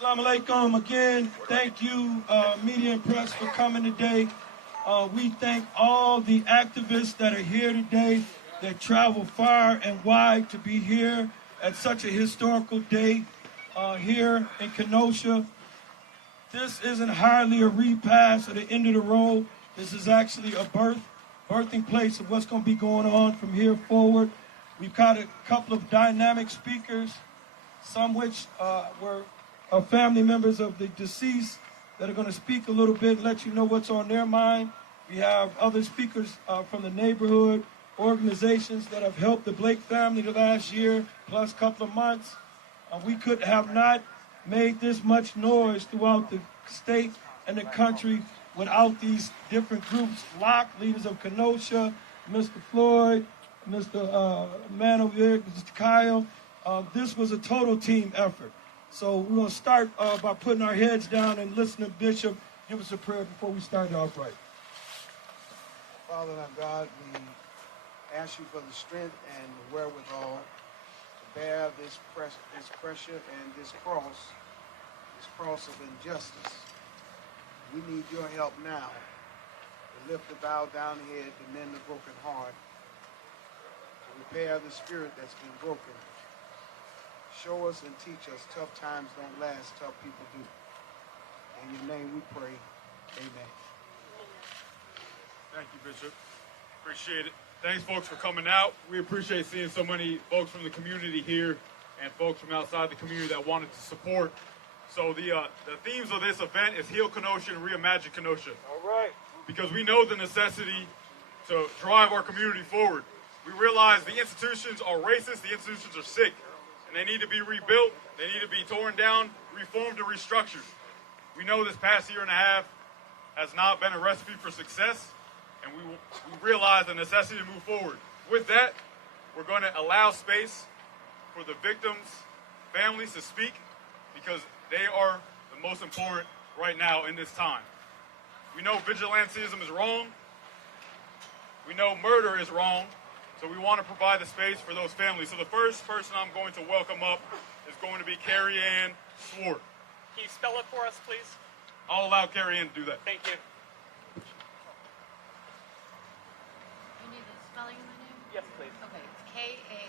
Assalamu alaikum again. Thank you, media and press, for coming today. We thank all the activists that are here today that travel far and wide to be here at such a historical day here in Kenosha. This isn't hardly a repass at the end of the road. This is actually a birthing place of what's going to be going on from here forward. We've got a couple of dynamic speakers, some which were family members of the deceased that are going to speak a little bit and let you know what's on their mind. We have other speakers from the neighborhood, organizations that have helped the Blake family the last year, plus a couple of months. We could have not made this much noise throughout the state and the country without these different groups, LOC, leaders of Kenosha, Mr. Floyd, Mr. Man over there, Mr. Kyle. This was a total team effort. So we're going to start by putting our heads down and listen to Bishop give us a prayer before we start off right. Father our God, we ask you for the strength and the wherewithal to bear this pressure and this cross of injustice. We need your help now to lift the bowed down head, to mend the broken heart, to repair the spirit that's been broken. Show us and teach us. Tough times don't last, tough people do. In your name we pray. Amen. Thank you, Bishop. Appreciate it. Thanks, folks, for coming out. We appreciate seeing so many folks from the community here and folks from outside the community that wanted to support. So the themes of this event is Heal Kenosha and Reimagine Kenosha. All right. Because we know the necessity to drive our community forward. We realize the institutions are racist, the institutions are sick, and they need to be rebuilt, they need to be torn down, reformed, and restructured. We know this past year and a half has not been a recipe for success, and we realize the necessity to move forward. With that, we're going to allow space for the victims' families to speak, because they are the most important right now in this time. We know vigilantism is wrong. We know murder is wrong. So we want to provide the space for those families. So the first person I'm going to welcome up is going to be Kariann Swart. Can you spell it for us, please? I'll allow Kariann to do that. Thank you. You need the spelling of my name? Yes, please. Okay, it's Kariann,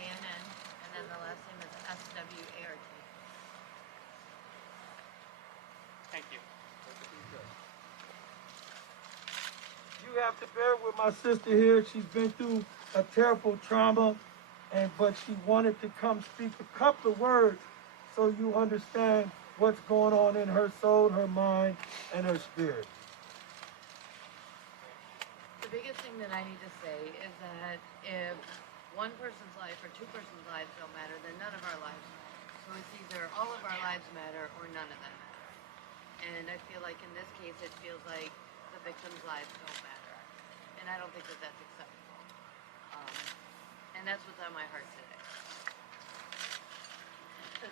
and then the last name is Swart. Thank you. You have to bear with my sister here. She's been through a terrible trauma, but she wanted to come speak a couple of words so you understand what's going on in her soul, her mind, and her spirit. The biggest thing that I need to say is that if one person's life or two persons' lives don't matter, then none of our lives matter. So it's either all of our lives matter or none of them matter. And I feel like in this case, it feels like the victims' lives don't matter. And I don't think that that's acceptable. And that's what's on my heart today.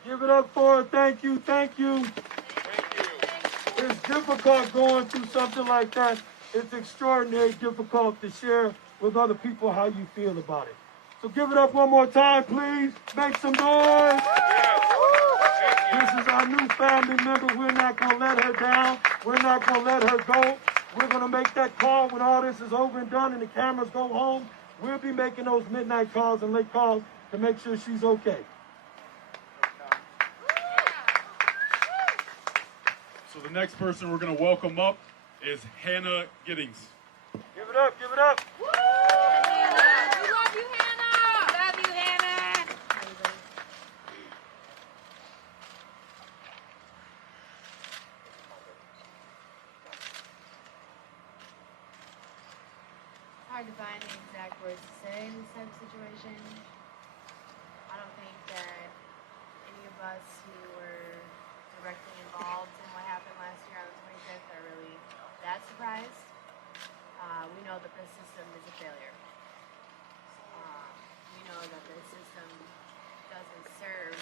Give it up for her. Thank you. Thank you. Thank you. It's difficult going through something like that. It's extraordinarily difficult to share with other people how you feel about it. So give it up one more time, please. Make some noise. This is our new family member. We're not going to let her down. We're not going to let her go. We're going to make that call when all this is over and done and the cameras go home. We'll be making those midnight calls and late calls to make sure she's okay. So the next person we're going to welcome up is Hannah Giddings. Give it up. Give it up. We love you, Hannah! Love you, Hannah! Hard to find the exact words to say in this type of situation. I don't think that any of us who were directly involved in what happened last year on the 25th are really that surprised. We know that this system is a failure. We know that this system doesn't serve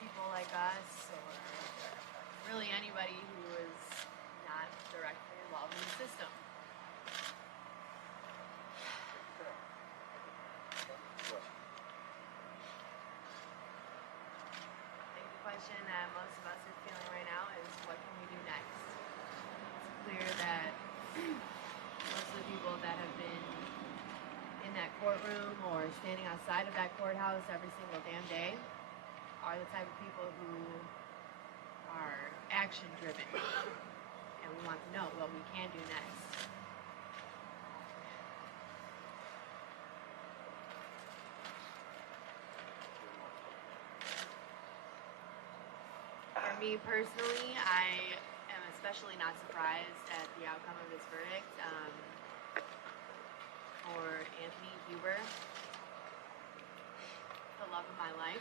people like us or really anybody who is not directly involved in the system. are the type of people who are action driven, and we want to know what we can do next. For me personally, I am especially not surprised at the outcome of this verdict. For Anthony Huber, the love of my life,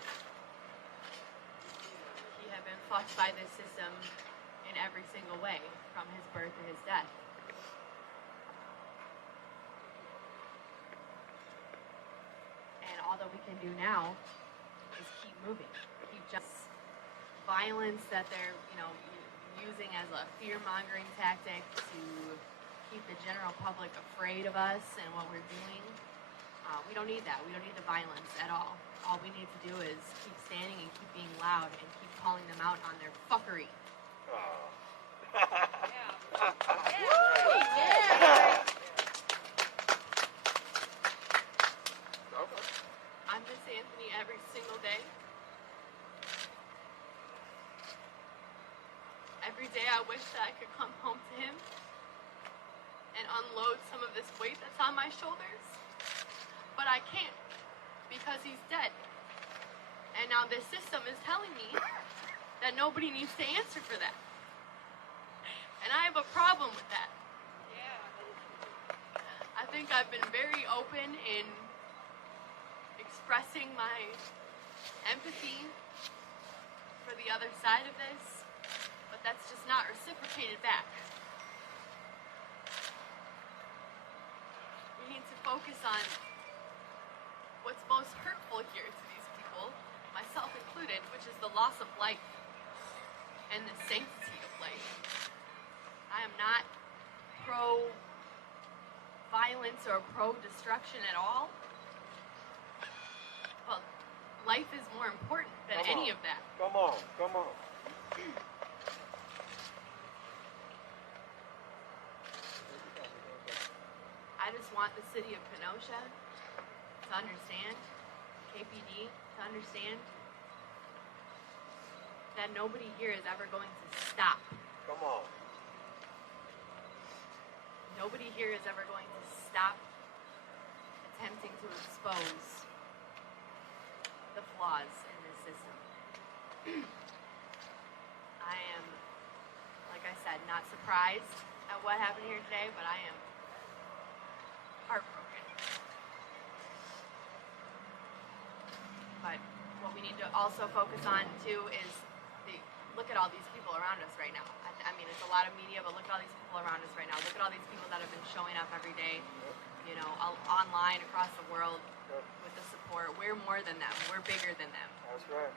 he had been fucked by this system in every single way, from his birth to his death. And all that we can do now is keep moving, keep just violence that they're, using as a fear-mongering tactic to keep the general public afraid of us and what we're doing. We don't need that. We don't need the violence at all. All we need to do is keep standing and keep being loud and keep calling them out on their fuckery. I miss Anthony every single day. Every day I wish that I could come home to him and unload some of this weight that's on my shoulders. But I can't, because he's dead. And now this system is telling me that nobody needs to answer for that. And I have a problem with that. I think I've been very open in expressing my empathy for the other side of this, but that's just not reciprocated back. We need to focus on what's most hurtful here to these people, myself included, which is the loss of life and the sanctity of life. I am not pro-violence or pro-destruction at all. But life is more important than any of that. Come on. I just want the city of Kenosha to understand, KPD to understand, that nobody here is ever going to stop. Come on. Nobody here is ever going to stop attempting to expose the flaws in this system. I am, like I said, not surprised at what happened here today, but I am heartbroken. But what we need to also focus on too is look at all these people around us right now. I mean, it's a lot of media, but look at all these people around us right now. Look at all these people that have been showing up every day, online across the world with the support. We're more than them. We're bigger than them. That's right.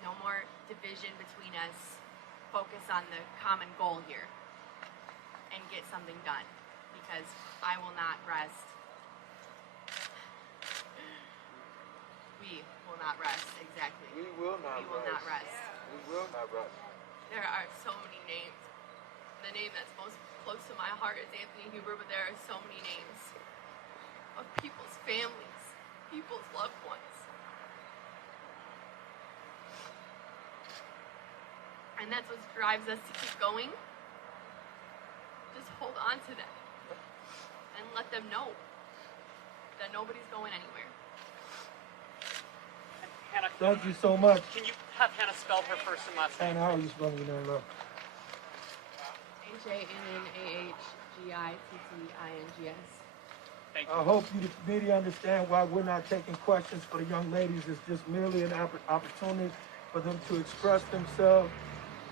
No more division between us. Focus on the common goal here and get something done, because I will not rest. We will not rest, exactly. We will not rest. We will not rest. There are so many names. The name that's most close to my heart is Anthony Huber, but there are so many names of people's families, people's loved ones. And that's what drives us to keep going. Just hold on to them and let them know that nobody's going anywhere. Hannah, Thank you so much. can you have Hannah spell her first and last name? And how are you spelling your name, love? HANNAHGITTINGS. Thank you. I hope you, the media, understand why we're not taking questions for the young ladies. It's just merely an opportunity for them to express themselves.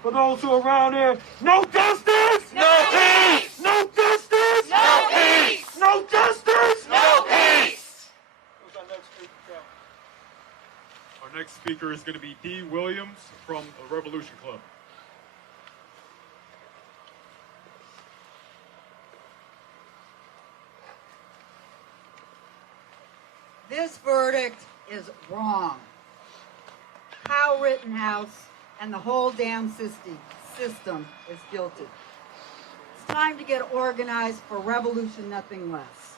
For those who are around here, no justice! No peace! No justice! No peace! No justice! No peace! Who's our next speaker, Cal? Our next speaker is going to be Dee Williams from the Revolution Club. This verdict is wrong. Kyle Rittenhouse and the whole damn system is guilty. It's time to get organized for revolution, nothing less.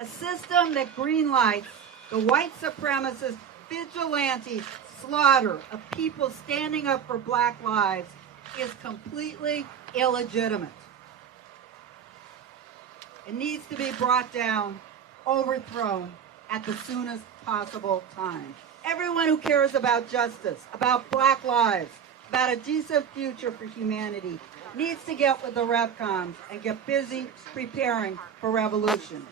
A system that greenlights the white supremacist vigilante slaughter of people standing up for black lives is completely illegitimate. It needs to be brought down, overthrown at the soonest possible time. Everyone who cares about justice, about black lives, about a decent future for humanity needs to get with the RevComs and get busy preparing for revolution.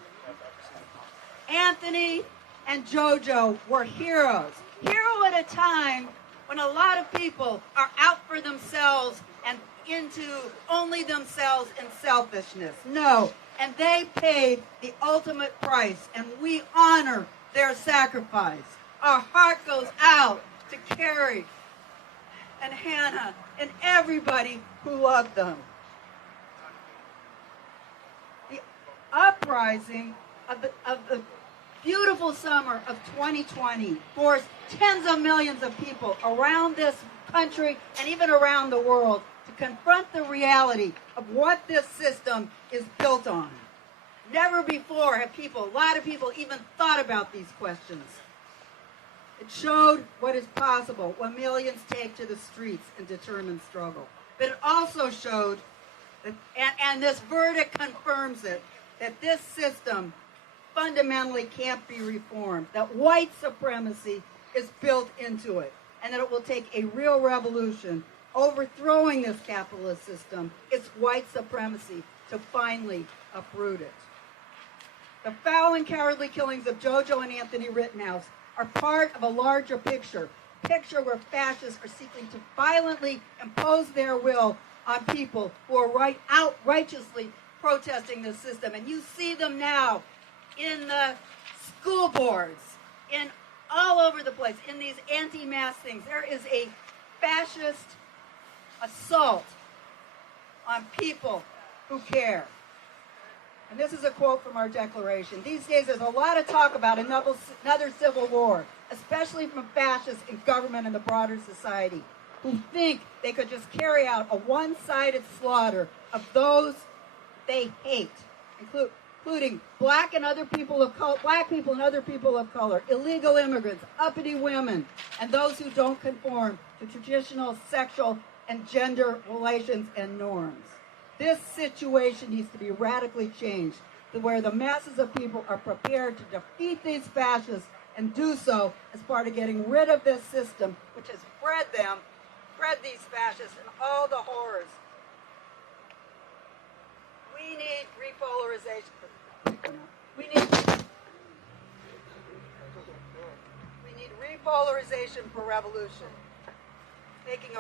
Anthony and JoJo were heroes. Hero at a time when a lot of people are out for themselves and into only themselves and selfishness. No, and they paid the ultimate price, and we honor their sacrifice. Our heart goes out to Carrie and Hannah and everybody who loved them. The uprising of the beautiful summer of 2020 forced tens of millions of people around this country and even around the world to confront the reality of what this system is built on. Never before have a lot of people even thought about these questions. It showed what is possible when millions take to the streets in determined struggle. But it also showed, that, and this verdict confirms it, that this system fundamentally can't be reformed, that white supremacy is built into it, and that it will take a real revolution overthrowing this capitalist system, its white supremacy, to finally uproot it. The foul and cowardly killings of JoJo and Anthony Rittenhouse are part of a larger picture where fascists are seeking to violently impose their will on people who are righteously protesting the system. And you see them now in the school boards, in all over the place, in these anti-mask things. There is a fascist assault on people who care. And this is a quote from our declaration. These days there's a lot of talk about another civil war, especially from fascists in government and the broader society, who think they could just carry out a one-sided slaughter of those they hate, including black and other people of color, black people and other people of color, illegal immigrants, uppity women, and those who don't conform to traditional sexual and gender relations and norms. This situation needs to be radically changed to where the masses of people are prepared to defeat these fascists and do so as part of getting rid of this system which has bred these fascists and all the horrors. We need repolarization. We need repolarization for revolution. Making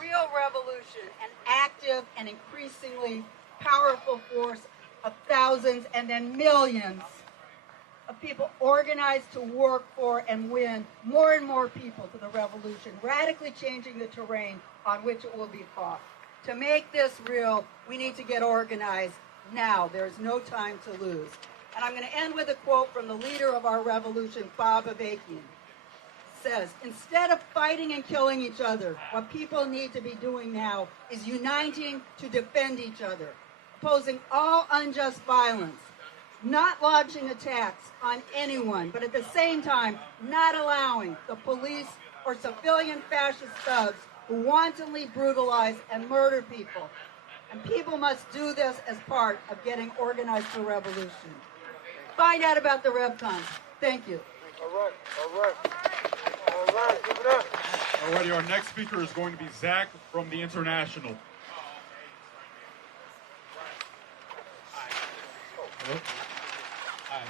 real revolution an active and increasingly powerful force of thousands and then millions of people organized to work for and win more and more people to the revolution, radically changing the terrain on which it will be fought. To make this real, we need to get organized now. There is no time to lose. And I'm going to end with a quote from the leader of our revolution, Bob Avakian. Says, instead of fighting and killing each other, what people need to be doing now is uniting to defend each other, opposing all unjust violence, not launching attacks on anyone, but at the same time, not allowing the police or civilian fascist thugs who wantonly brutalize and murder people. And people must do this as part of getting organized for revolution. Find out about the RevCons. Thank you. All right, give it up. Alrighty, our next speaker is going to be Zach from the International. Hello? Hi.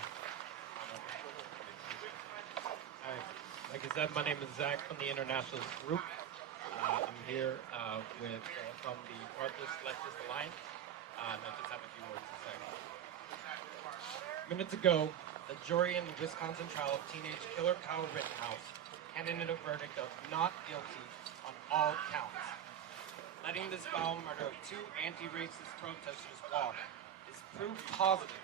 Like I said, my name is Zach from the Internationalist Group. I'm here from the Northwest Leftist Alliance. And I just have a few words to say. Minutes ago, the jury in the Wisconsin trial of teenage killer Kyle Rittenhouse handed in a verdict of not guilty on all counts. Letting this foul murder of two anti-racist protesters walk is proof positive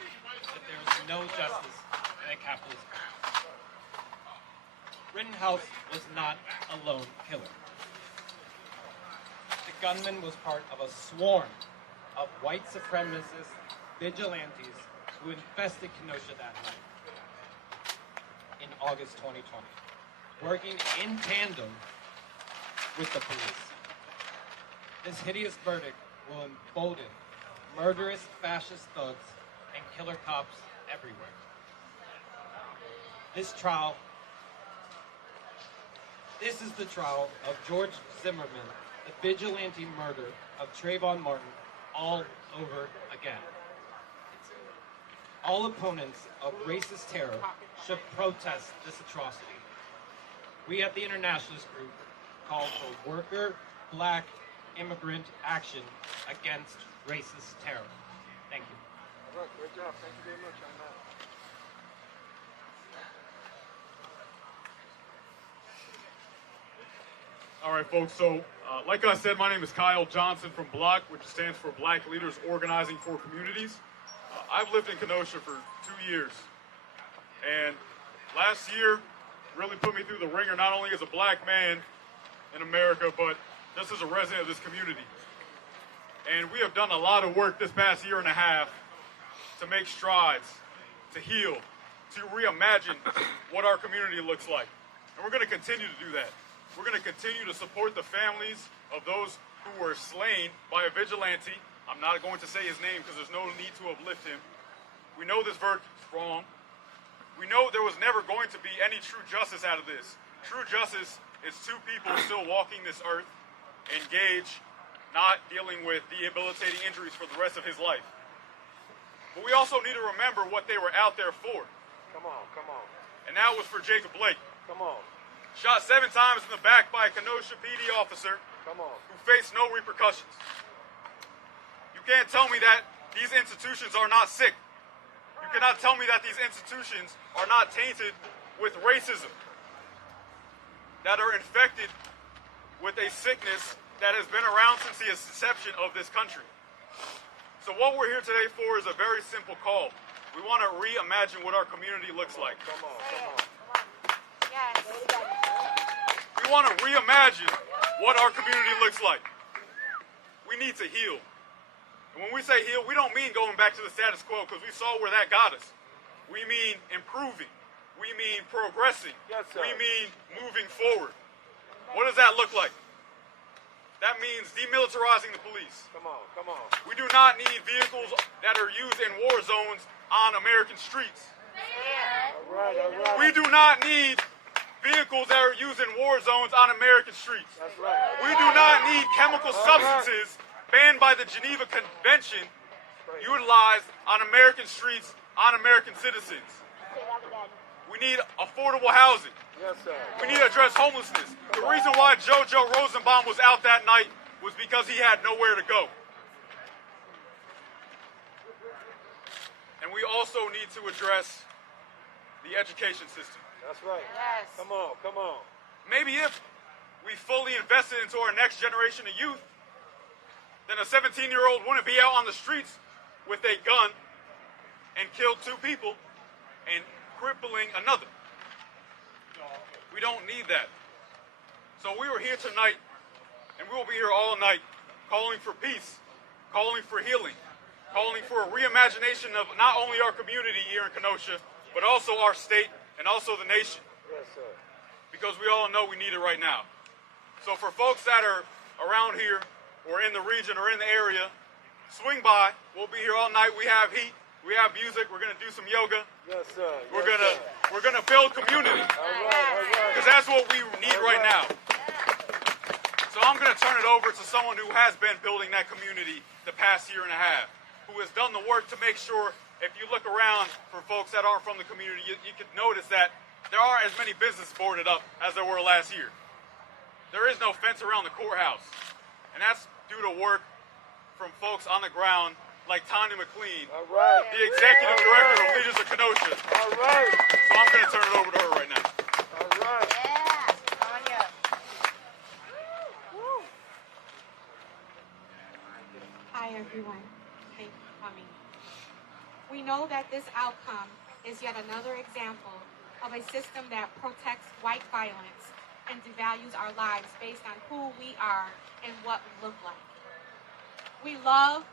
that there is no justice in a capitalist country. Rittenhouse was not a lone killer. The gunman was part of a swarm of white supremacist vigilantes who infested Kenosha that night. In August 2020, working in tandem with the police. This hideous verdict will embolden murderous fascist thugs and killer cops everywhere. This is the trial of George Zimmerman, the vigilante murder of Trayvon Martin, all over again. All opponents of racist terror should protest this atrocity. We at the Internationalist Group call for worker, black, immigrant action against racist terror. Thank you. All right, great job. Thank you very much on that. All right, folks. So, like I said, my name is Kyle Johnson from BLOC, which stands for Black Leaders Organizing for Communities. I've lived in Kenosha for 2 years, and last year really put me through the ringer, not only as a black man in America, but just as a resident of this community. And we have done a lot of work this past year and a half to make strides, to heal, to reimagine what our community looks like. And we're going to continue to do that. We're going to continue to support the families of those who were slain by a vigilante. I'm not going to say his name because there's no need to uplift him. We know this verdict is wrong. We know there was never going to be any true justice out of this. True justice is two people still walking this earth, engaged, not dealing with debilitating injuries for the rest of his life. But we also need to remember what they were out there for. Come on, come on. And that was for Jacob Blake. Come on, Shot 7 times in the back by a Kenosha PD officer come on. who faced no repercussions. You can't tell me that these institutions are not sick. You cannot tell me that these institutions are not tainted with racism, that are infected with a sickness that has been around since the inception of this country. So what we're here today for is a very simple call. We want to reimagine what our community looks like. Come on, come on. Yes. We want to reimagine what our community looks like. We need to heal. And when we say heal, we don't mean going back to the status quo, because we saw where that got us. We mean improving. We mean progressing. Yes, sir. We mean moving forward. What does that look like? That means demilitarizing the police. Come on, come on. We do not need vehicles that are used in war zones on American streets. All right, all right. We do not need vehicles that are used in war zones on American streets. That's right. We do not need chemical substances banned by the Geneva Convention utilized on American streets on American citizens. We need affordable housing. Yes, sir. We need to address homelessness. The reason why JoJo Rosenbaum was out that night was because he had nowhere to go. And we also need to address the education system. That's right. Yes. Come on, come on. Maybe if we fully invested into our next generation of youth, then a 17-year-old wouldn't be out on the streets with a gun and kill 2 people and crippling another. We don't need that. So we were here tonight, and we will be here all night, calling for peace, calling for healing, calling for a reimagination of not only our community here in Kenosha, but also our state and also the nation. Yes, sir. Because we all know we need it right now. So for folks that are around here or in the region or in the area, swing by. We'll be here all night. We have heat. We have music. We're going to do some yoga. Yes, sir. We're Yes, gonna build community, sir. All right. because that's what we need right now. So I'm going to turn it over to someone who has been building that community the past year and a half, who has done the work to make sure, if you look around for folks that aren't from the community, you can notice that there aren't as many businesses boarded up as there were last year. There is no fence around the courthouse, and that's due to work from folks on the ground like Tanya McLean, All right. the executive director of Leaders of Kenosha. All right. So I'm going to turn it over to her right now. All right. Yeah. Tanya. Hi, everyone. Thank you for coming. We know that this outcome is yet another example of a system that protects white violence and devalues our lives based on who we are and what we look like. We love,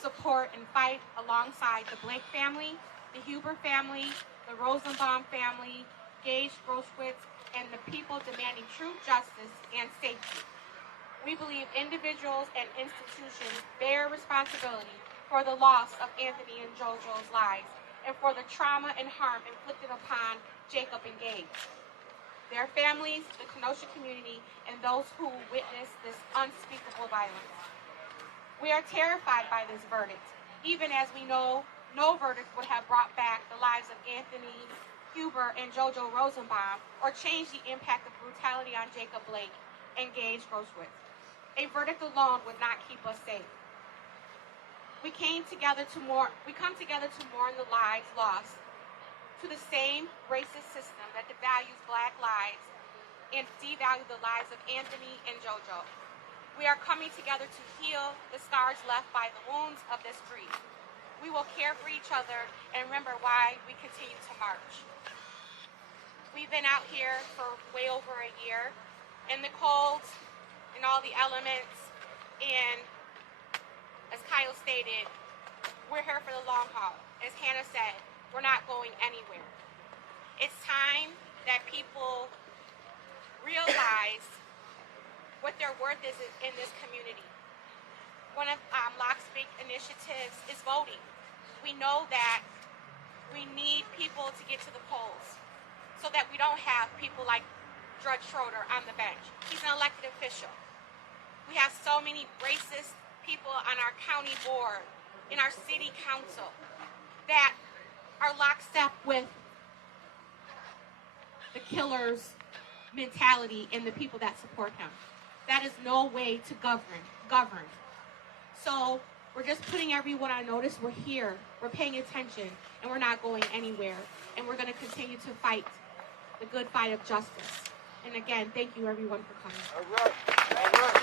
support, and fight alongside the Blake family, the Huber family, the Rosenbaum family, Gage Grosswitz, and the people demanding true justice and safety. We believe individuals and institutions bear responsibility for the loss of Anthony and JoJo's lives and for the trauma and harm inflicted upon Jacob and Gage, their families, the Kenosha community, and those who witnessed this unspeakable violence. We are terrified by this verdict, even as we know no verdict would have brought back the lives of Anthony Huber and JoJo Rosenbaum or changed the impact of brutality on Jacob Blake and Gage Grosswitz. A verdict alone would not keep us safe. We come together to mourn the lives lost to the same racist system that devalues Black lives and devalues the lives of Anthony and JoJo. We are coming together to heal the scars left by the wounds of this grief. We will care for each other and remember why we continue to march. We've been out here for way over a year in the cold, in all the elements, and as Kyle stated, we're here for the long haul. As Hannah said, we're not going anywhere. It's time that people realize what their worth is in this community. One of Locke's big initiatives is voting. We know that we need people to get to the polls so that we don't have people like Judge Schroeder on the bench. He's an elected official. We have so many racist people on our county board, in our city council, that are lockstep with the killer's mentality and the people that support him. That is no way to govern. So we're just putting everyone on notice. We're here, we're paying attention, and we're not going anywhere. And we're going to continue to fight the good fight of justice. And again, thank you everyone for coming. All right. All right.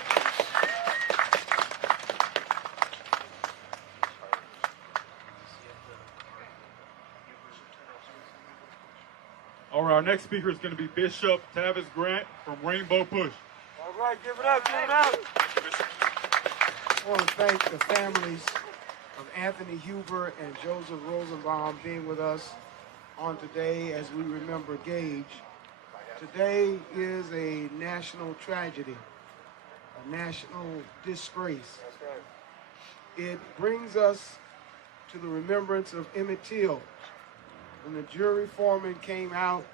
All right, our next speaker is going to be Bishop Tavis Grant from Rainbow Push. All right, give it up, give it up. I want to thank the families of Anthony Huber and Joseph Rosenbaum being with us on today as we remember Gage. Today is a national tragedy, a national disgrace. That's right. It brings us to the remembrance of Emmett Till. When the jury foreman came out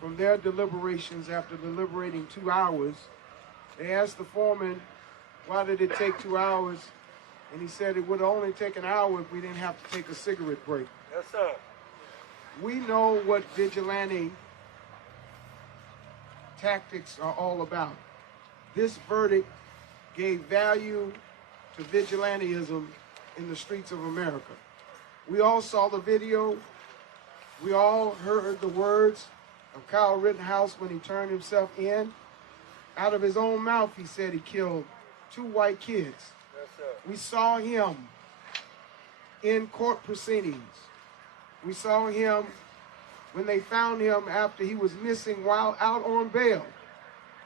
from their deliberations after deliberating 2 hours, they asked the foreman, why did it take 2 hours? And he said it would only take an hour if we didn't have to take a cigarette break. Yes, sir. We know what vigilante tactics are all about. This verdict gave value to vigilantism in the streets of America. We all saw the video. We all heard the words of Kyle Rittenhouse when he turned himself in. Out of his own mouth, he said he killed 2 white kids. Yes, sir. We saw him in court proceedings. We saw him when they found him after he was missing while out on bail.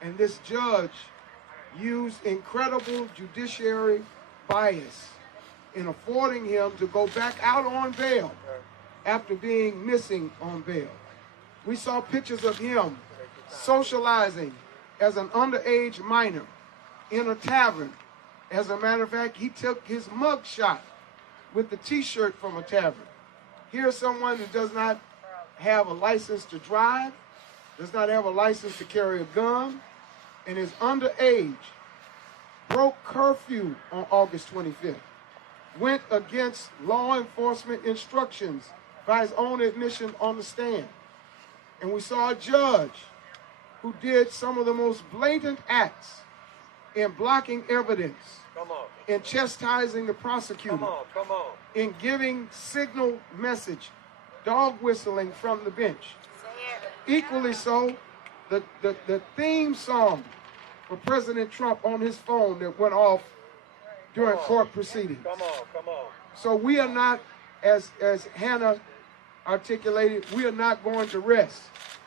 And this judge used incredible judiciary bias in affording him to go back out on bail after being missing on bail. We saw pictures of him socializing as an underage minor in a tavern. As a matter of fact, he took his mug shot with the t-shirt from a tavern. Here's someone who does not have a license to drive, does not have a license to carry a gun, and is underage, broke curfew on August 25th, went against law enforcement instructions by his own admission on the stand. And we saw a judge who did some of the most blatant acts in blocking evidence, in chastising the prosecutor, in giving signal message, dog whistling from the bench. Equally so, the theme song for President Trump on his phone that went off during court proceedings. So we are not, as Hannah articulated, we are not going to rest.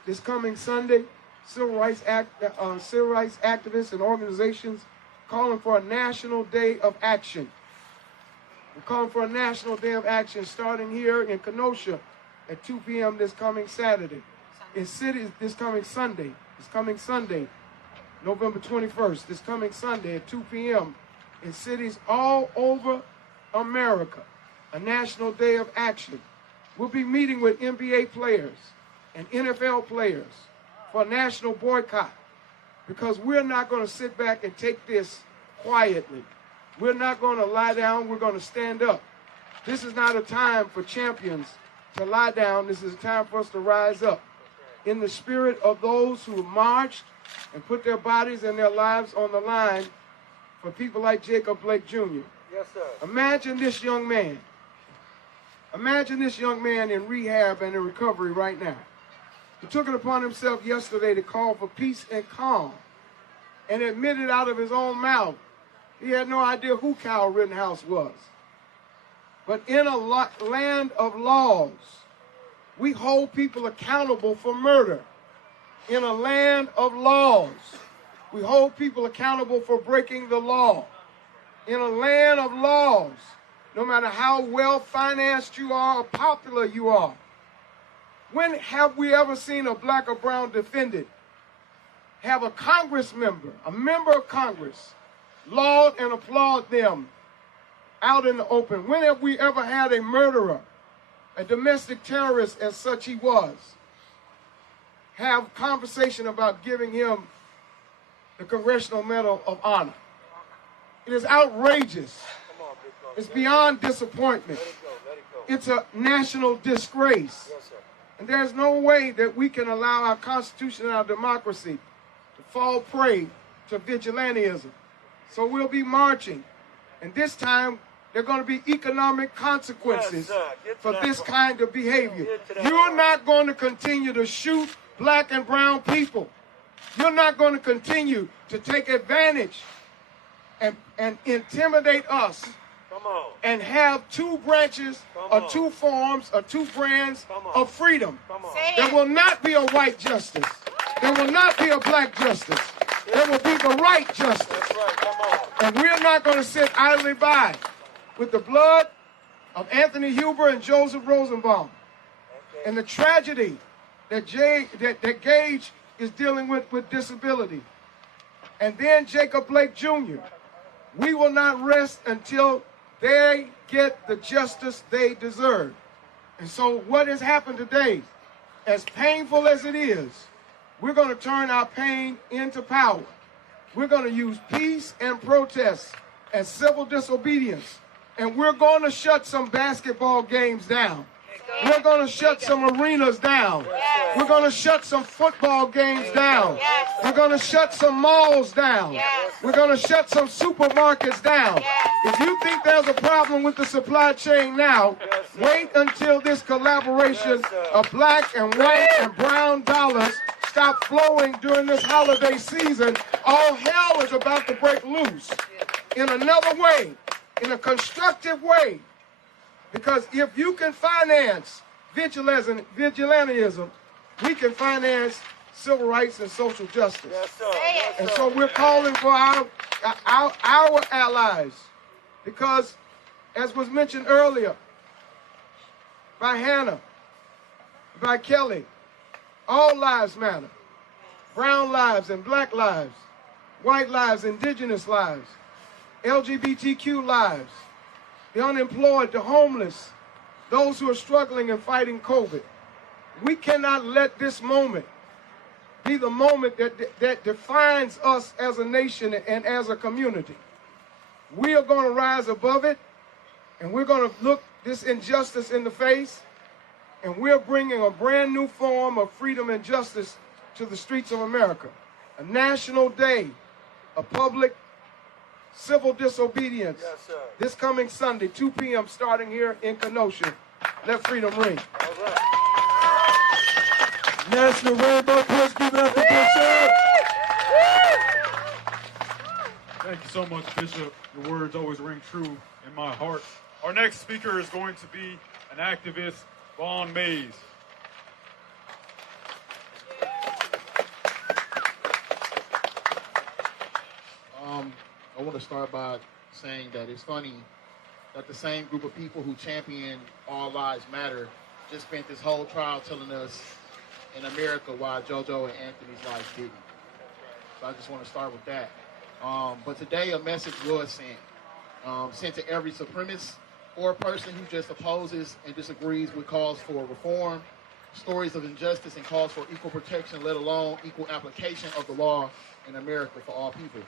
This coming Sunday, civil rights activists and organizations calling for a national day of action. We're calling for a national day of action starting here in Kenosha at 2 p.m. this coming Saturday. in cities this coming Sunday, November 21st, this coming Sunday at 2 p.m. in cities all over America, a national day of action. We'll be meeting with NBA players and NFL players for a national boycott because we're not going to sit back and take this quietly. We're not going to lie down. We're going to stand up. This is not a time for champions to lie down. This is a time for us to rise up in the spirit of those who marched and put their bodies and their lives on the line for people like Jacob Blake Jr. Yes, sir. Imagine this young man. Imagine this young man in rehab and in recovery right now. He took it upon himself yesterday to call for peace and calm and admitted out of his own mouth he had no idea who Kyle Rittenhouse was. But in a land of laws, we hold people accountable for murder. In a land of laws, we hold people accountable for breaking the law. In a land of laws, no matter how well financed you are or popular you are, when have we ever seen a black or brown defendant have a Congress member, a member of Congress, laud and applaud them out in the open? When have we ever had a murderer, a domestic terrorist as such he was, have conversation about giving him the Congressional Medal of Honor? It is outrageous. It's beyond disappointment. It's a national disgrace. And there's no way that we can allow our Constitution and our democracy to fall prey to vigilantism. So we'll be marching. And this time, there are going to be economic consequences for this kind of behavior. You're not going to continue to shoot black and brown people. You're not going to continue to take advantage and intimidate us and have two branches or two forms or two brands of freedom. There will not be a white justice. There will not be a black justice. There will be the right justice. And we're not going to sit idly by with the blood of Anthony Huber and Joseph Rosenbaum and the tragedy that Gage is dealing with disability. And then Jacob Blake Jr. We will not rest until they get the justice they deserve. And so what has happened today, as painful as it is, we're going to turn our pain into power. We're going to use peace and protest and civil disobedience. And we're going to shut some basketball games down. We're going to shut some arenas down. We're going to shut some football games down. We're going to shut some malls down. We're going to shut some supermarkets down. If you think there's a problem with the supply chain now, wait until this collaboration of black and white and brown dollars stop flowing during this holiday season. All hell is about to break loose in another way, in a constructive way. Because if you can finance vigilantism, we can finance civil rights and social justice. And so we're calling for our allies. Because, as was mentioned earlier by Hannah, by Kelly, all lives matter. Brown lives and black lives, white lives, indigenous lives, LGBTQ lives, the unemployed, the homeless, those who are struggling and fighting COVID. We cannot let this moment be the moment that defines us as a nation and as a community. We are going to rise above it, and we're going to look this injustice in the face, and we're bringing a brand new form of freedom and justice to the streets of America. A national day of public civil disobedience this coming Sunday, 2 p.m. starting here in Kenosha. Let freedom ring. National Rainbow Push, give it up for Bishop. Thank you so much, Bishop. Your words always ring true in my heart. Our next speaker is going to be an activist, Vaughn Mays. I want to start by saying that it's funny that the same group of people who champion All Lives Matter just spent this whole trial telling us in America while JoJo and Anthony's life didn't. So I just want to start with that. But today a message was sent to every supremacist or person who just opposes and disagrees with calls for reform, stories of injustice, and calls for equal protection, let alone equal application of the law in America for all people.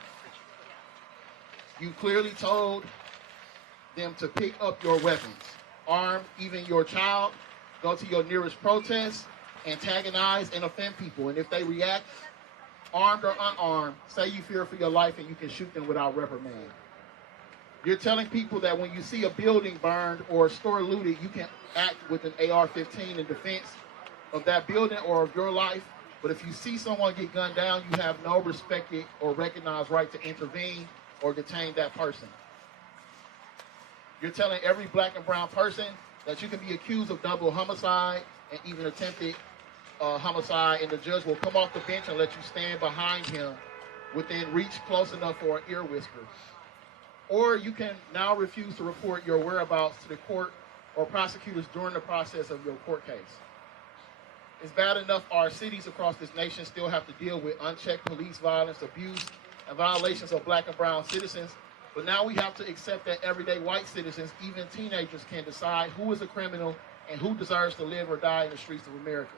You clearly told them to pick up your weapons, arm even your child, go to your nearest protest, antagonize and offend people. And if they react, armed or unarmed, say you fear for your life and you can shoot them without reprimand. You're telling people that when you see a building burned or a store looted, you can act with an AR-15 in defense of that building or of your life. But if you see someone get gunned down, you have no respected or recognized right to intervene or detain that person. You're telling every black and brown person that you can be accused of double homicide and even attempted homicide, and the judge will come off the bench and let you stand behind him within reach close enough for an ear whisper. Or you can now refuse to report your whereabouts to the court or prosecutors during the process of your court case. It's bad enough our cities across this nation still have to deal with unchecked police violence, abuse, and violations of black and brown citizens, but now we have to accept that everyday white citizens, even teenagers, can decide who is a criminal and who deserves to live or die in the streets of America.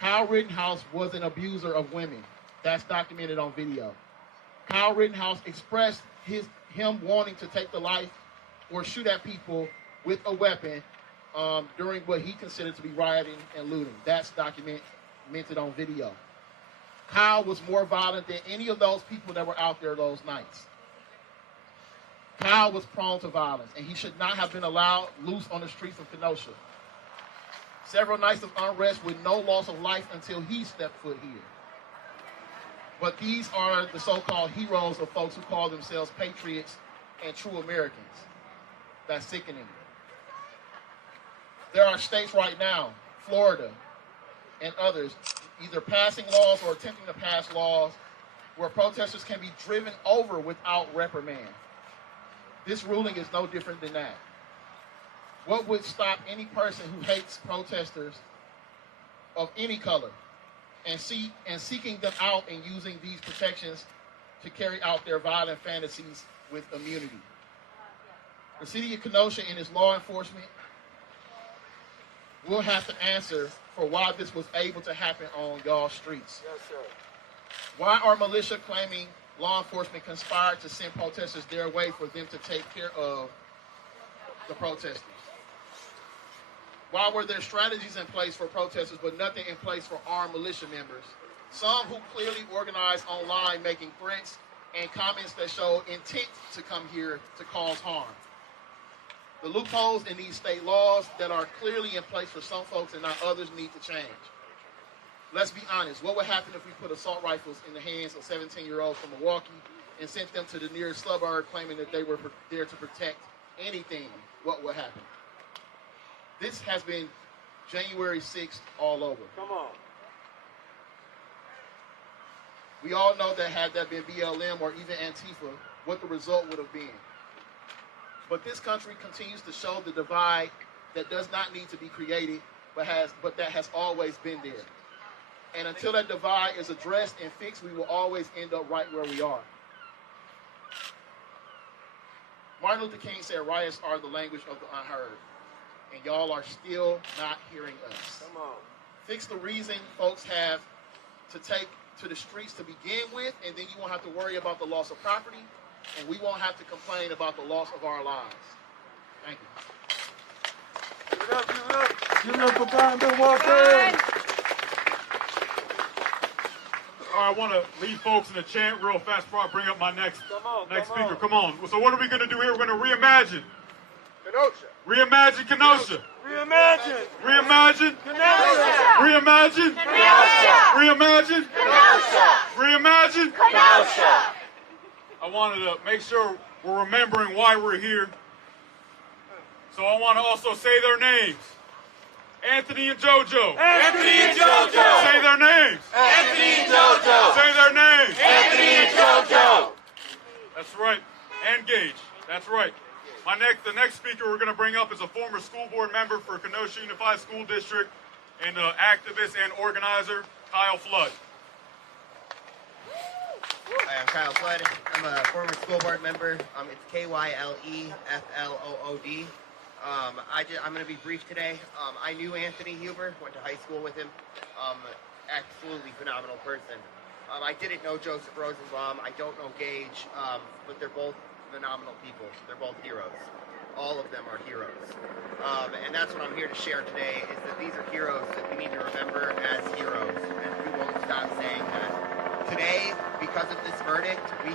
Kyle Rittenhouse was an abuser of women. That's documented on video. Kyle Rittenhouse expressed him wanting to take the life or shoot at people with a weapon during what he considered to be rioting and looting. That's documented on video. Kyle was more violent than any of those people that were out there those nights. Kyle was prone to violence, and he should not have been allowed loose on the streets of Kenosha. Several nights of unrest with no loss of life until he stepped foot here. But these are the so-called heroes of folks who call themselves patriots and true Americans. That's sickening. There are states right now, Florida and others, either passing laws or attempting to pass laws where protesters can be driven over without reprimand. This ruling is no different than that. What would stop any person who hates protesters of any color and seeking them out and using these protections to carry out their violent fantasies with immunity? The city of Kenosha and its law enforcement will have to answer for why this was able to happen on y'all streets. Yes, sir. Why are militia claiming law enforcement conspired to send protesters their way for them to take care of the protesters? Why were there strategies in place for protesters but nothing in place for armed militia members? Some who clearly organized online making threats and comments that showed intent to come here to cause harm. The loopholes in these state laws that are clearly in place for some folks and not others need to change. Let's be honest, what would happen if we put assault rifles in the hands of 17-year-olds from Milwaukee and sent them to the nearest suburb claiming that they were there to protect anything? What would happen? This has been January 6th all over. Come on. We all know that had that been BLM or even Antifa, what the result would have been. But this country continues to show the divide that does not need to be created, but that has always been there. And until that divide is addressed and fixed, we will always end up right where we are. Martin Luther King said riots are the language of the unheard. And y'all are still not hearing us. Come on. Fix the reason folks have to take to the streets to begin with, and then you won't have to worry about the loss of property, and we won't have to complain about the loss of our lives. Thank you. Give it up, give it up. Give it up for Brian Milwaukee. All right, I want to lead folks in a chant real fast before I bring up my next speaker. on. Come on. So what are we going to do here? We're going to reimagine. Kenosha. Reimagine Kenosha. Reimagine. Reimagine. Kenosha. Reimagine. Kenosha. Reimagine. Kenosha. Reimagine. Kenosha. I wanted to make sure we're remembering why we're here. So I want to also say their names. Anthony and JoJo. Anthony and JoJo. Say their names. Anthony and JoJo. Say their names. Anthony and JoJo. That's right. And Gage. That's right. The next speaker we're going to bring up is a former school board member for Kenosha Unified School District, and activist and organizer, Kyle Flood. Hi, I'm Kyle Flood. I'm a former school board member. It's KYLEFLOOD. I'm going to be brief today. I knew Anthony Huber, went to high school with him. Absolutely phenomenal person. I didn't know Joseph Rosenbaum. I don't know Gage, but they're both phenomenal people. They're both heroes. All of them are heroes. And that's what I'm here to share today, is that these are heroes that we need to remember as heroes, and we won't stop saying that. Today, because of this verdict, we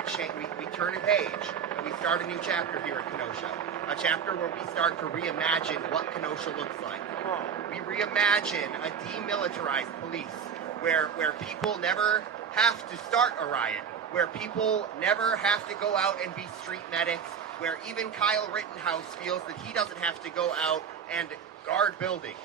turn a page, and we start a new chapter here at Kenosha. A chapter where we start to reimagine what Kenosha looks like. We reimagine a demilitarized police, where people never have to start a riot, where people never have to go out and be street medics, where even Kyle Rittenhouse feels that he doesn't have to go out and guard buildings.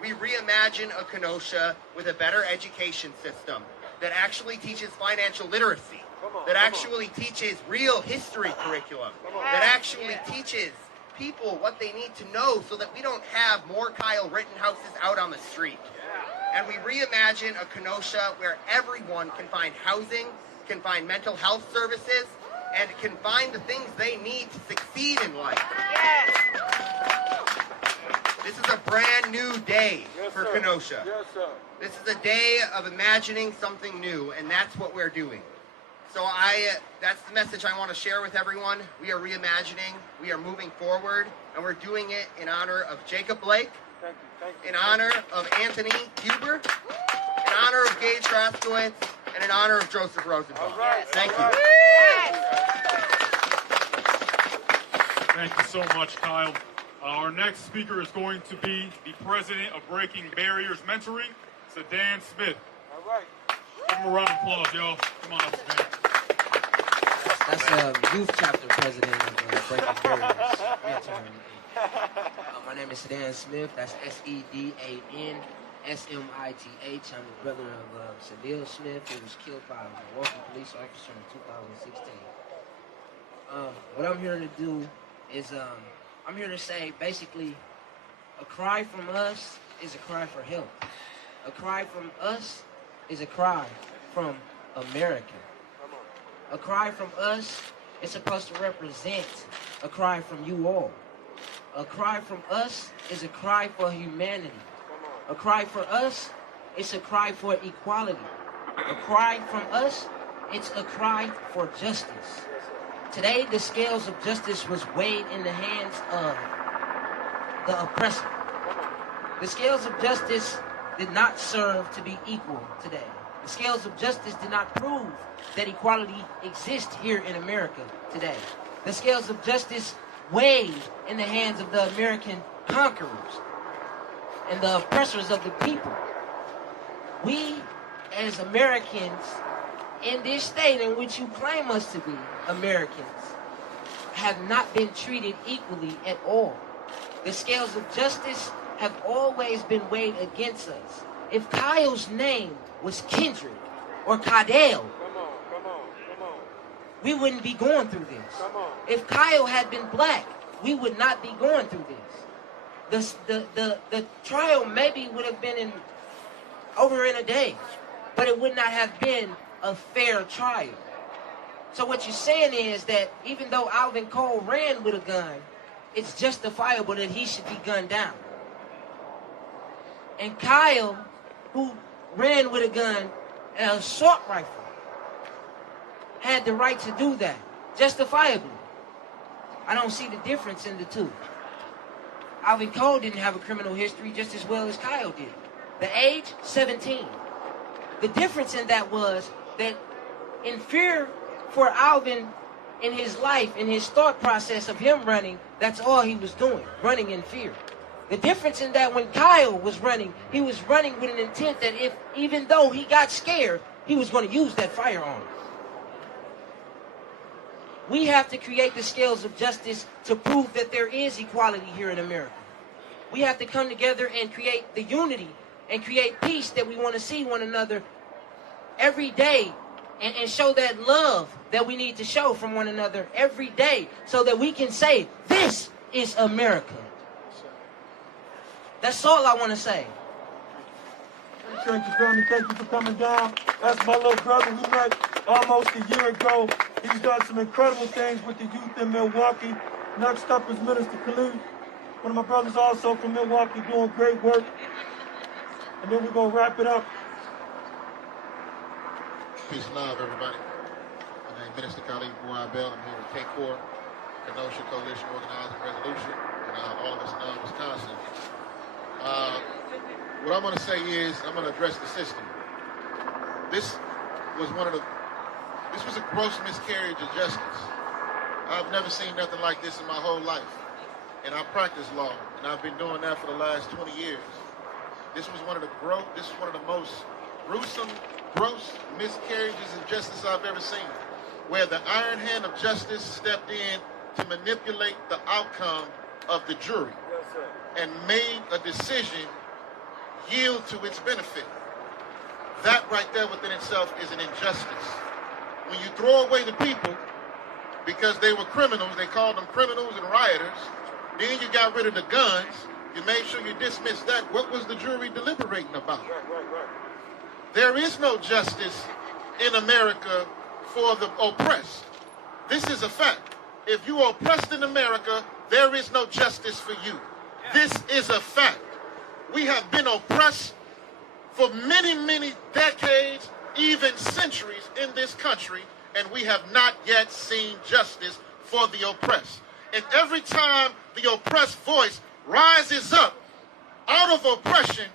We reimagine a Kenosha with a better education system that actually teaches financial literacy, that actually teaches real history curriculum, that actually teaches people what they need to know so that we don't have more Kyle Rittenhouses out on the street. And we reimagine a Kenosha where everyone can find housing, can find mental health services, and can find the things they need to succeed in life. Yes. This is a brand new day for Kenosha. Yes, sir. This is a day of imagining something new, and that's what we're doing. So that's the message I want to share with everyone. We are reimagining, we are moving forward, and we're doing it in honor of Jacob Blake, in honor of Anthony Huber, in honor of Gage Raskowitz, and in honor of Joseph Rosenbaum. Thank you. Thank you so much, Kyle. Our next speaker is going to be the president of Breaking Barriers Mentoring, Sedan Smith. All right. Give him a round of applause, y'all. Come on up, Sedan. That's the youth chapter president of Breaking Barriers Mentoring. My name is Sedan Smith. That's SEDAN SMITH. I'm the brother of Sadil Smith, who was killed by a Milwaukee police officer in 2016. What I'm here to do is I'm here to say, basically, a cry from us is a cry for help. A cry from us is a cry from America. A cry from us is supposed to represent a cry from you all. A cry from us is a cry for humanity. A cry for us is a cry for equality. A cry from us, it's a cry for justice. Today, the scales of justice was weighed in the hands of the oppressor. The scales of justice did not serve to be equal today. The scales of justice did not prove that equality exists here in America today. The scales of justice weighed in the hands of the American conquerors and the oppressors of the people. We, as Americans, in this state in which you claim us to be Americans, have not been treated equally at all. The scales of justice have always been weighed against us. If Kyle's name was Kendrick or Cadell, we wouldn't be going through this. If Kyle had been black, we would not be going through this. The trial maybe would have been over in a day, but it would not have been a fair trial. So what you're saying is that even though Alvin Cole ran with a gun, it's justifiable that he should be gunned down. And Kyle, who ran with a gun, an assault rifle, had the right to do that, justifiably. I don't see the difference in the two. Alvin Cole didn't have a criminal history just as well as Kyle did. The age, 17. The difference in that was that in fear for Alvin in his life, in his thought process of him running, that's all he was doing, running in fear. The difference in that when Kyle was running, he was running with an intent that even though he got scared, he was going to use that firearm. We have to create the scales of justice to prove that there is equality here in America. We have to come together and create the unity and create peace that we want to see one another every day and show that love that we need to show from one another every day so that we can say, this is America. That's all I want to say. Appreciate you, family. Thank you for coming down. That's my little brother. We met almost a year ago. He's done some incredible things with the youth in Milwaukee. Next up is Minister Khalid, one of my brothers also from Milwaukee, doing great work. And then we're going to wrap it up. Peace and love, everybody. My name is Minister Khalid Bell. I'm here with K-Corps, Kenosha Coalition Organizing Resolution, and all of us in Wisconsin. What I'm going to say is I'm going to address the system. This was a gross miscarriage of justice. I've never seen nothing like this in my whole life. And I practice law, and I've been doing that for the last 20 years. This was one of the most gruesome, gross miscarriages of justice I've ever seen, where the iron hand of justice stepped in to manipulate the outcome of the jury and made a decision yield to its benefit. That right there within itself is an injustice. When you throw away the people because they were criminals, they called them criminals and rioters, then you got rid of the guns, you made sure you dismissed that. What was the jury deliberating about? There is no justice in America for the oppressed. This is a fact. If you are oppressed in America, there is no justice for you. This is a fact. We have been oppressed for many, many decades, even centuries in this country, and we have not yet seen justice for the oppressed. And every time the oppressed voice rises up out of oppression,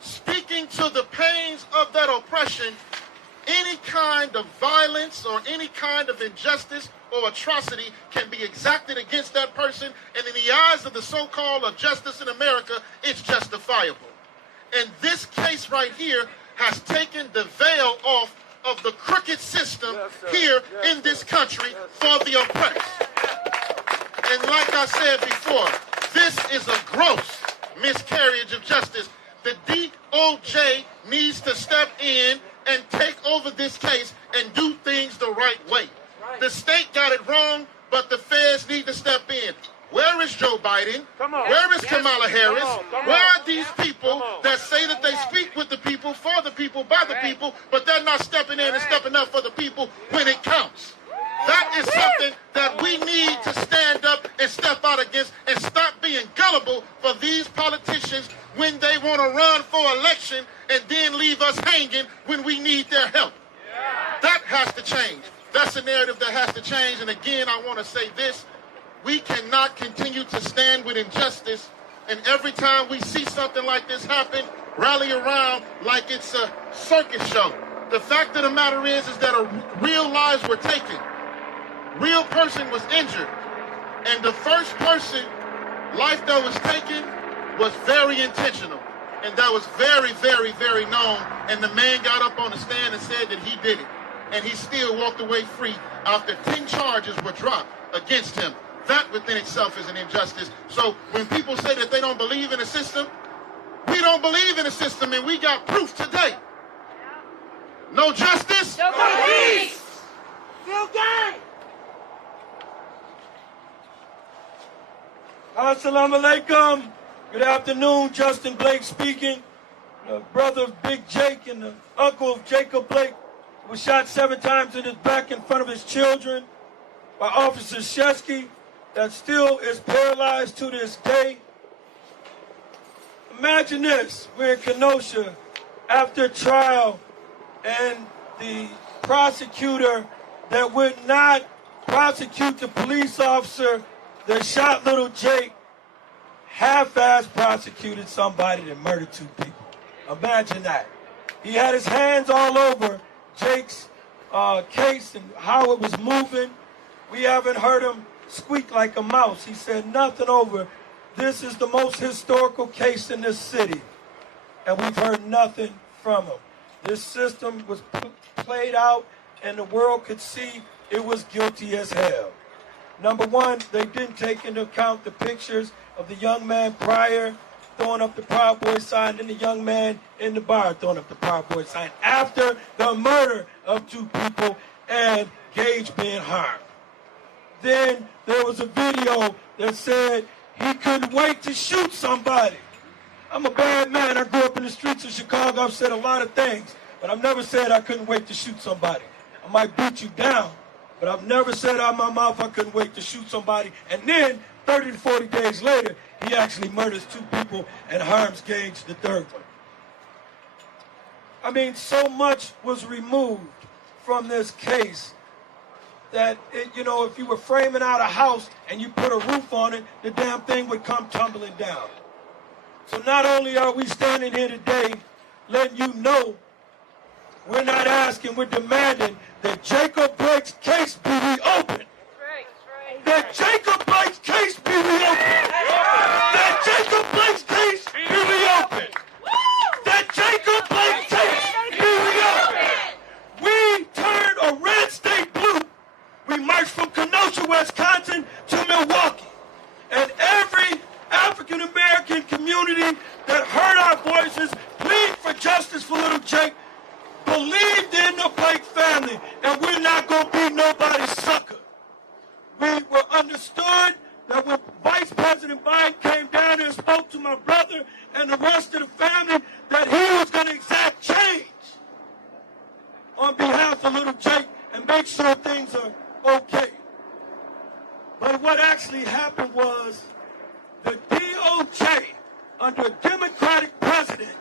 speaking to the pains of that oppression, any kind of violence or any kind of injustice or atrocity can be exacted against that person, and in the eyes of the so-called justice in America, it's justifiable. And this case right here has taken the veil off of the crooked system here in this country for the oppressed. And like I said before, this is a gross miscarriage of justice. The DOJ needs to step in and take over this case and do things the right way. The state got it wrong, but the feds need to step in. Where is Joe Biden? Where is Kamala Harris? Where are these people that say that they speak with the people, for the people, by the people, but they're not stepping in and stepping up for the people when it counts? That is something that we need to stand up and step out against and stop being gullible for these politicians when they want to run for election and then leave us hanging when we need their help. That has to change. That's a narrative that has to change. And again, I want to say this. We cannot continue to stand with injustice, and every time we see something like this happen, rally around like it's a circus show. The fact of the matter is that real lives were taken. Real person was injured. And the first person life that was taken was very intentional. And that was very, very, very known. And the man got up on the stand and said that he did it. And he still walked away free after 10 charges were dropped against him. That within itself is an injustice. So when people say that they don't believe in a system, we don't believe in a system, and we got proof today. No justice, no peace. Feel gang. Assalamu alaikum. Good afternoon. Justin Blake speaking. The brother of Big Jake and the uncle of Jacob Blake was shot 7 times in his back in front of his children by Officer Shesky that still is paralyzed to this day. Imagine this. We're in Kenosha after trial, and the prosecutor that would not prosecute the police officer that shot little Jake half-ass prosecuted somebody that murdered 2 people. Imagine that. He had his hands all over Jake's case and how it was moving. We haven't heard him squeak like a mouse. He said nothing over. This is the most historical case in this city, and we've heard nothing from him. This system was played out, and the world could see it was guilty as hell. Number one, they didn't take into account the pictures of the young man prior throwing up the Proud Boy sign and the young man in the bar throwing up the Proud Boy sign after the murder of 2 people and Gage being harmed. Then there was a video that said he couldn't wait to shoot somebody. I'm a bad man. I grew up in the streets of Chicago. I've said a lot of things, but I've never said I couldn't wait to shoot somebody. I might beat you down, but I've never said out of my mouth I couldn't wait to shoot somebody. And then 30 to 40 days later, he actually murders 2 people and harms Gage the 3rd one. I mean, so much was removed from this case that, if you were framing out a house and you put a roof on it, the damn thing would come tumbling down. So not only are we standing here today letting you know we're not asking, we're demanding that Jacob Blake's case be reopened. That Jacob Blake's case be reopened. That Jacob Blake's case be reopened. That Jacob Blake's case be reopened. We turned a red state blue. We marched from Kenosha, Wisconsin to Milwaukee. And every African-American community that heard our voices plead for justice for little Jake believed in the Blake family, and we're not going to be nobody's sucker. We were understood that when Vice President Biden came down and spoke to my brother and the rest of the family, that he was going to exact change on behalf of little Jake and make sure things are okay. But what actually happened was the DOJ, under a Democratic president,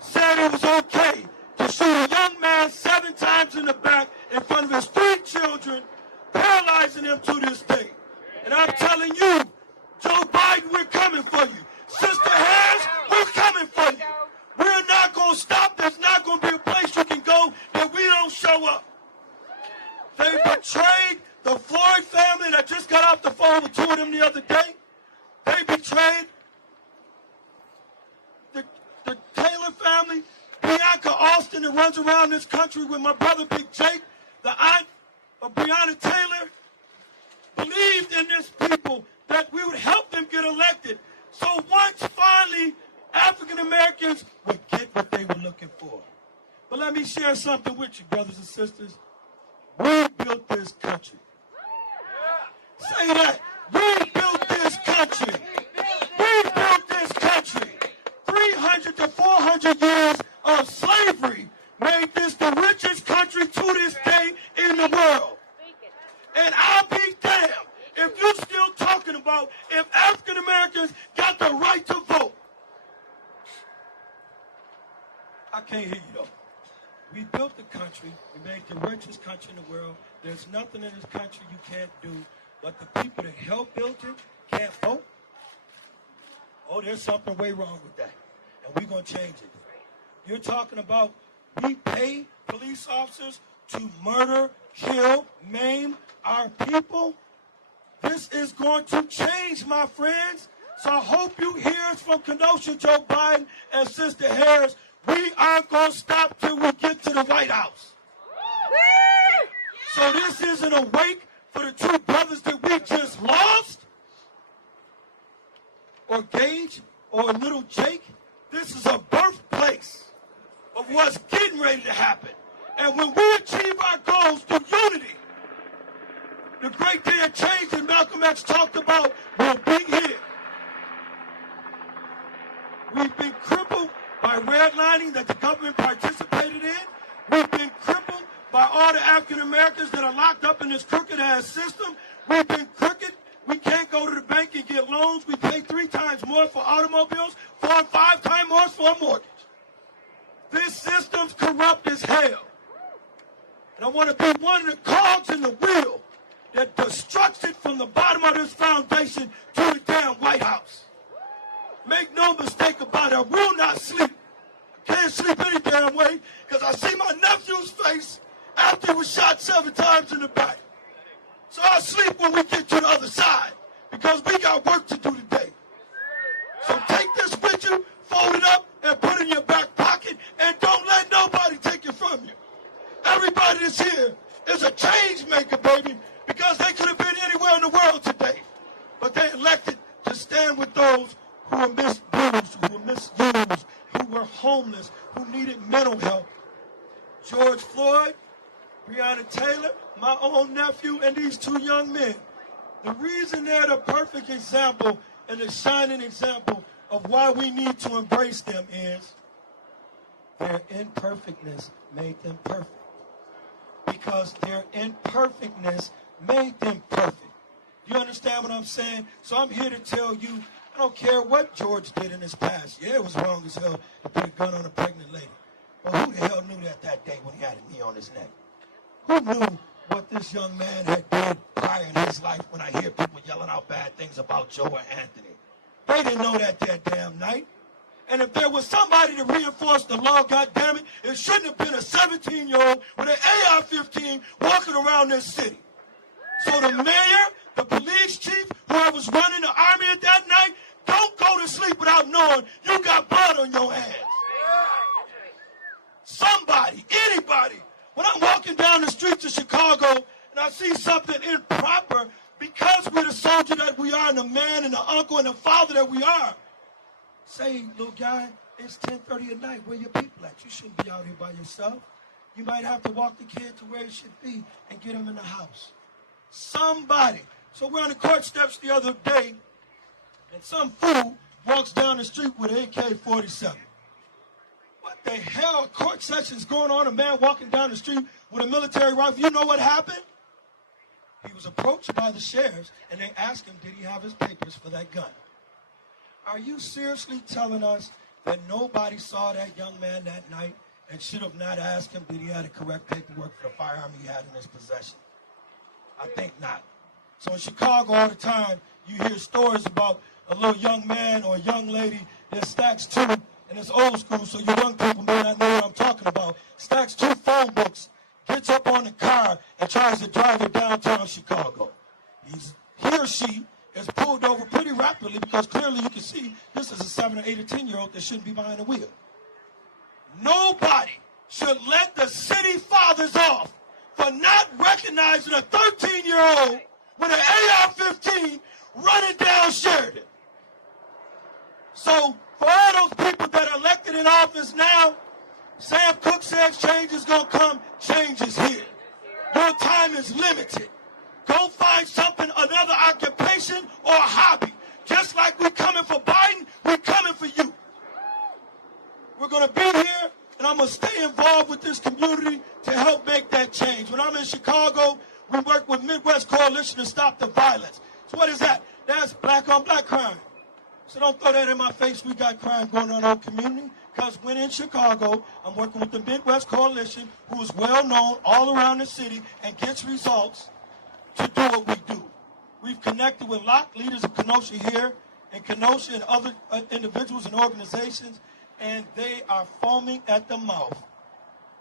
said it was okay to shoot a young man 7 times in the back in front of his 3 children, paralyzing them to this day. And I'm telling you, Joe Biden, we're coming for you. Sister Harris, we're coming for you. We're not going to stop. There's not going to be a place you can go that we don't show up. They betrayed the Floyd family, and I just got off the phone with 2 of them the other day. They betrayed the Taylor family. Bianca Austin, that runs around this country with my brother Big Jake, the aunt of Breonna Taylor, believed in this people that we would help them get elected. So once finally African Americans would get what they were looking for. But let me share something with you, brothers and sisters. We built this country. Say that. We built this country. We built this country. 300 to 400 years of slavery made this the richest country to this day in the world. And I'll be damned if you're still talking about if African Americans got the right to vote. I can't hear you though. We built the country. We made the richest country in the world. There's nothing in this country you can't do, but the people that helped build it can't vote. Oh, there's something way wrong with that. And we're going to change it. You're talking about we pay police officers to murder, kill, maim our people? This is going to change, my friends. So I hope you hear us from Kenosha, Joe Biden, and Sister Harris. We aren't going to stop till we get to the White House. So this isn't a wake for the 2 brothers that we just lost, or Gage, or little Jake. This is a birthplace of what's getting ready to happen. And when we achieve our goals through unity, the great day of change that Malcolm X talked about will be here. We've been crippled by redlining that the government participated in. We've been crippled by all the African Americans that are locked up in this crooked ass system. We've been crooked. We can't go to the bank and get loans. We pay 3 times more for automobiles, 4 and 5 times more for a mortgage. This system's corrupt as hell. And I want to be one of the cogs in the wheel that destructs it from the bottom of this foundation to the damn White House. Make no mistake about it, I will not sleep. I can't sleep any damn way because I see my nephew's face after he was shot 7 times in the back. So I'll sleep when we get to the other side because we got work to do today. So take this with you, fold it up, and put it in your back pocket, and don't let nobody take it from you. Everybody that's here is a change maker, baby, because they could have been anywhere in the world today. But they elected to stand with those who were misused, who were homeless, who needed mental help. George Floyd, Breonna Taylor, my own nephew, and these 2 young men. The reason they're the perfect example and the shining example of why we need to embrace them is their imperfectness made them perfect. Because their imperfectness made them perfect. You understand what I'm saying? So I'm here to tell you, I don't care what George did in his past. Yeah, it was wrong as hell to put a gun on a pregnant lady. But who the hell knew that day when he had a knee on his neck? Who knew what this young man had done prior in his life when I hear people yelling out bad things about Joe or Anthony? They didn't know that damn night. And if there was somebody to reinforce the law, goddammit, it shouldn't have been a 17-year-old with an AR-15 walking around this city. So the mayor, the police chief, whoever was running the army at that night, don't go to sleep without knowing you got blood on your hands. Somebody, anybody. When I'm walking down the streets of Chicago and I see something improper, because we're the soldier that we are and the man and the uncle and the father that we are, say, little guy, it's 10:30 at night. Where your people at? You shouldn't be out here by yourself. You might have to walk the kid to where he should be and get him in the house. Somebody. So we're on the court steps the other day, and some fool walks down the street with an AK-47. What the hell? Court session's going on, a man walking down the street with a military rifle. You know what happened? He was approached by the sheriffs, and they asked him, did he have his papers for that gun? Are you seriously telling us that nobody saw that young man that night and should have not asked him, did he have the correct paperwork for the firearm he had in his possession? I think not. So in Chicago all the time, you hear stories about a little young man or a young lady that stacks two, and it's old school, so you young people may not know what I'm talking about, stacks two phone books, gets up on the car, and tries to drive it downtown Chicago. He or she is pulled over pretty rapidly because clearly you can see this is a 7 or 8 or 10-year-old that shouldn't be behind the wheel. Nobody should let the city fathers off for not recognizing a 13-year-old with an AR-15 running down Sheridan. So for all those people that are elected in office now, Sam Cooke says change is going to come. Change is here. Your time is limited. Go find something, another occupation or a hobby. Just like we're coming for Biden, we're coming for you. We're going to be here, and I'm going to stay involved with this community to help make that change. When I'm in Chicago, we work with Midwest Coalition to Stop the Violence. So what is that? That's black-on-black crime. So don't throw that in my face. We got crime going on in our community. Because when in Chicago, I'm working with the Midwest Coalition, who is well known all around the city and gets results to do what we do. We've connected with LOC leaders of Kenosha here, and Kenosha and other individuals and organizations, and they are foaming at the mouth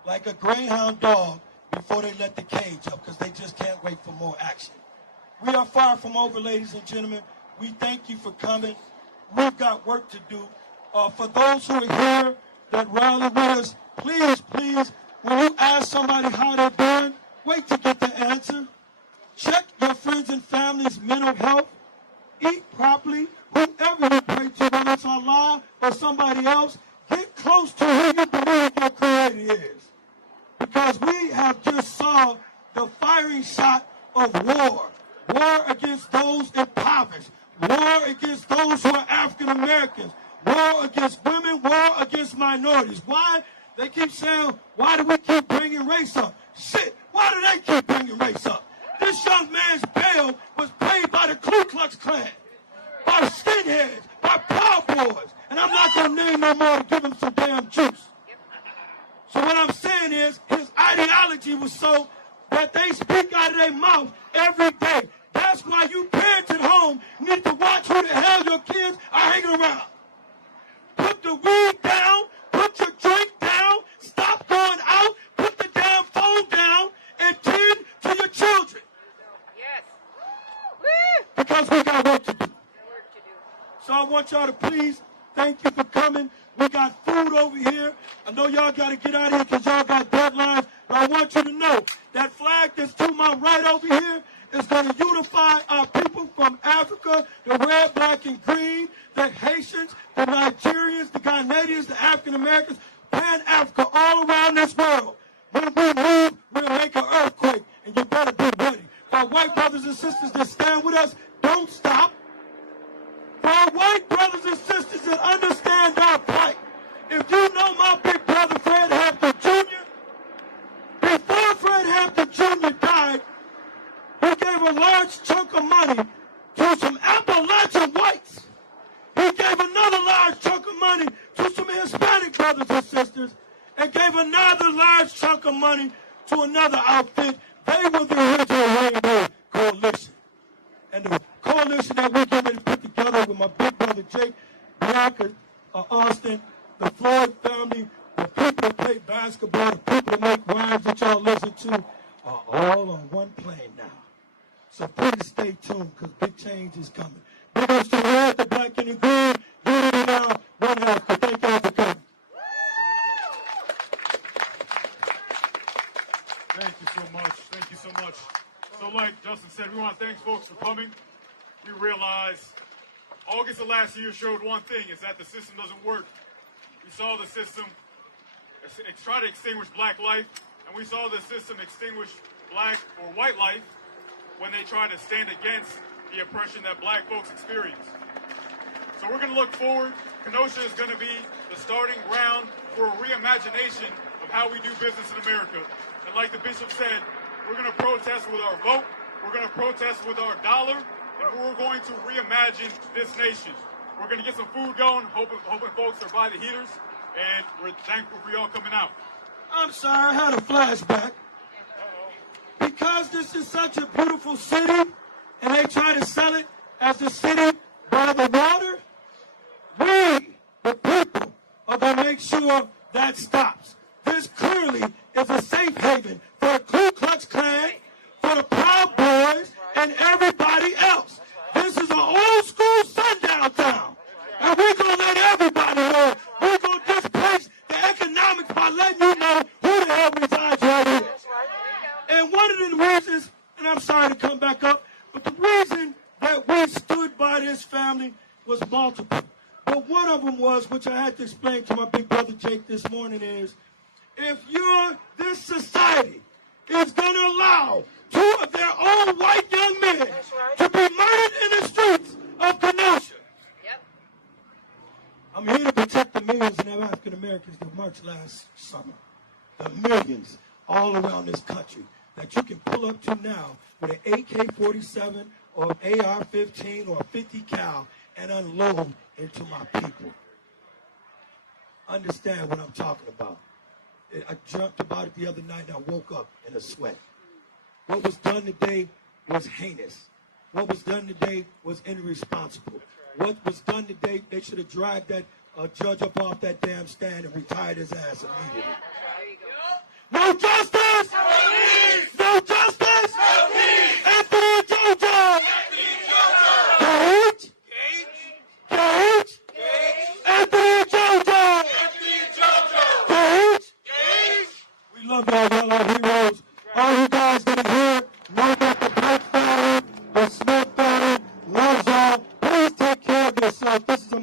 like a greyhound dog before they let the cage up, because they just can't wait for more action. We are far from over, ladies and gentlemen. We thank you for coming. We've got work to do. For those who are here that rally with us, please, when you ask somebody how they're doing, wait to get the answer. Check your friends and family's mental health. Eat properly. Whoever you pray to, whether it's Allah or somebody else, get close to who you believe your creator is. Because we have just saw the firing shot of war. War against those impoverished. War against those who are African Americans. War against women, war against minorities. Why? They keep saying, why do we keep bringing race up? Shit, why do they keep bringing race up? This young man's bail was paid by the Ku Klux Klan, by skinheads, by Proud Boys. And I'm not going to name no more to give him some damn juice. So what I'm saying is, his ideology was so that they speak out of their mouth every day. That's why you parents at home need to watch who the hell your kids are hanging around. Put the weed down, put your drink down, stop going out, put the damn phone down, and tend to your children. Yes. Because we got work to do. So I want y'all to please, thank you for coming. We got food over here. I know y'all got to get out of here because y'all got deadlines, but I want you to know that flag that's to my right over here is going to unify our people from Africa, the red, black, and green, the Haitians, the Nigerians, the Ghanaians, the African Americans, Pan-Africa, all around this world. When we move, we'll make an earthquake, and you better be ready. For our white brothers and sisters that stand with us, don't stop. For our white brothers and sisters that some money to another outfit. They were the original Rainbow Coalition. And the coalition that we're getting to put together with my big brother Jake, Bianca, Austin, the Floyd family, the people that play basketball, the people that make rhymes that y'all listen to, are all on one plane now. So please stay tuned, because big change is coming. Big ups to the red, the black, and the green. Unity now, one Africa. Thank y'all for coming. Thank you so much. Thank you so much. So like Justin said, we want to thank folks for coming. We realize August of last year showed one thing, is that the system doesn't work. We saw the system try to extinguish black life, and we saw the system extinguish black or white life when they try to stand against the oppression that black folks experience. So we're going to look forward. Kenosha is going to be the starting ground for a reimagination of how we do business in America. And like the bishop said, we're going to protest with our vote, we're going to protest with our dollar, and we're going to reimagine this nation. We're going to get some food going, hoping folks are by the heaters, and we're thankful for y'all coming out. I'm sorry, I had a flashback. Because this is such a beautiful city, and they try to sell it as the city by the water, we, the people, are going to make sure that stops. This clearly is a safe haven for the Ku Klux Klan, for the Proud Boys, and everybody else. This is an old school sundown town. And we're going to let everybody know. We're going to displace the economics by letting you know who the hell resides right here. And one of the reasons, and I'm sorry to come back up, but the reason that we stood by this family was multiple. But one of them was, which I had to explain to my big brother Jake this morning, is if this society is going to allow two of their own white young men to be murdered in the streets of Kenosha. I'm here to protect the millions of African Americans that marched last summer. The millions all around this country that you can pull up to now with an AK-47 or an AR-15 or a 50 cal and unload into my people. Understand what I'm talking about. I dreamt about it the other night and I woke up in a sweat. What was done today was heinous. What was done today was irresponsible. What was done today, they should have dragged that judge up off that damn stand and retired his ass immediately. No justice! No peace! No justice! No peace! Anthony Jojo! Cage! Cage! Anthony Jojo! Cage! We love y'all. Y'all are heroes. All you guys that are here know that the Black family, the Smith family loves y'all. Please take care of yourself. This is a